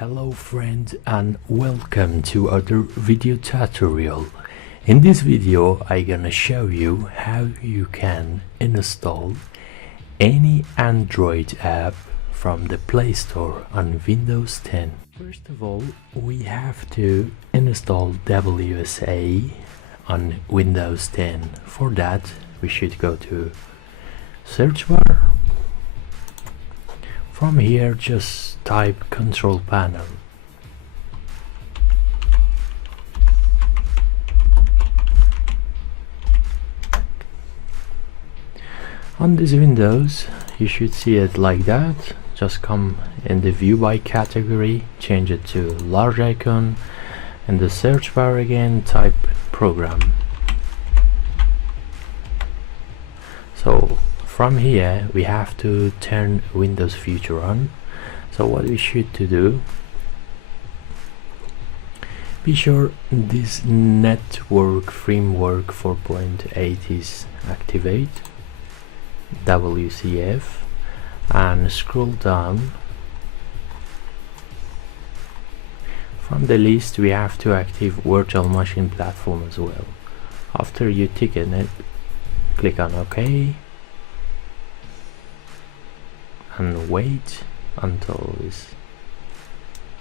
Hello friend and welcome to other video tutorial. In this video I'm gonna show you how you can install any Android app from the Play Store on Windows 10. First of all, we have to install WSA on Windows 10. For that we should go to search bar. From here just type control panel. On this Windows you should see it like that. Just come in the view by category, change it to large icon, and the search bar again type program. So from here we have to turn Windows feature on. So what we should to do, be sure this network framework 4.8 is activate, WCF, and scroll down. From the list we have to active virtual machine platform as well. After you tick in it, click on OK and wait until this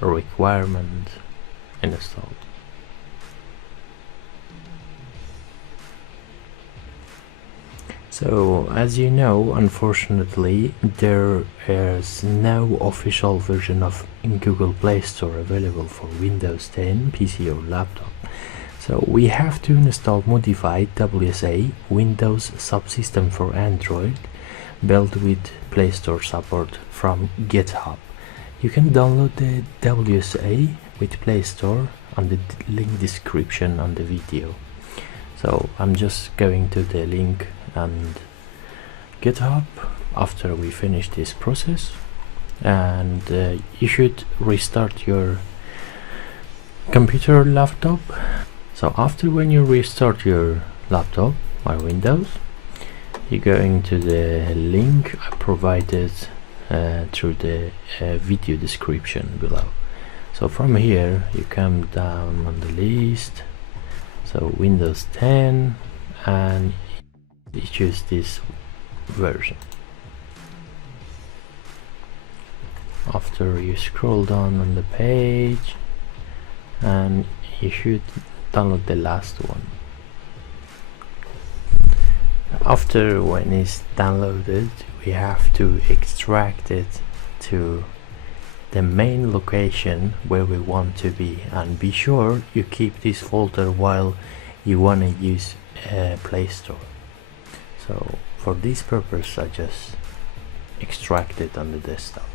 requirement installed. So as you know, unfortunately there is no official version of Google Play Store available for Windows 10 PC or laptop. So we have to install modified WSA Windows subsystem for Android built with Play Store support from GitHub. You can download the WSA with Play Store on the link description on the video. So I'm just going to the link and GitHub after we finish this process, and you should restart your computer or laptop. So after when you restart your laptop or Windows, you go into the link I provided through the video description below. So from here you come down on the list, so Windows 10, and you choose this version. After you scroll down on the page and you should download the last one. After when it's downloaded we have to extract it to the main location where we want to be, and be sure you keep this folder while you want to use Play Store. So for this purpose I just extract it on the desktop.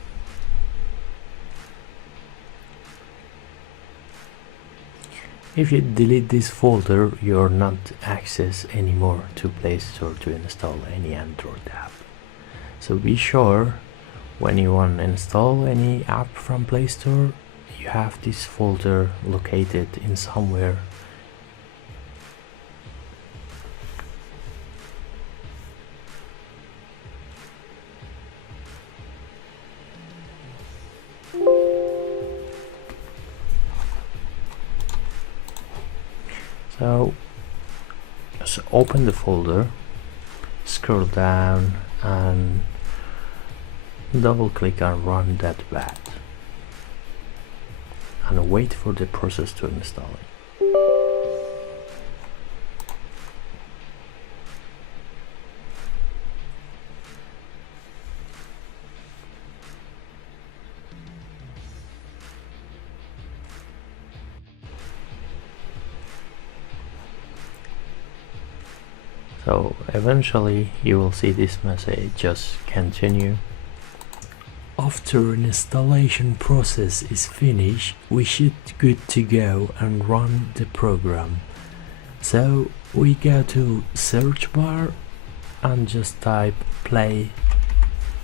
If you delete this folder, you're not access anymore to Play Store to install any Android app. So be sure when you want to install any app from Play Store, you have this folder located in somewhere. So just open the folder, scroll down and double click on run that bat and wait for the process to install it. So eventually you will see this message, just continue. After an installation process is finished, we should good to go and run the program. So we go to search bar and just type Play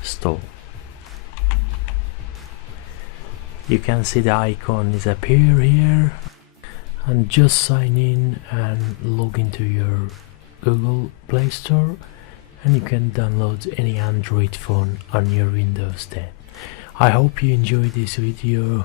Store. You can see the icon is appear here, and just sign in and log into your Google Play Store and you can download any Android phone on your Windows 10. I hope you enjoyed this video.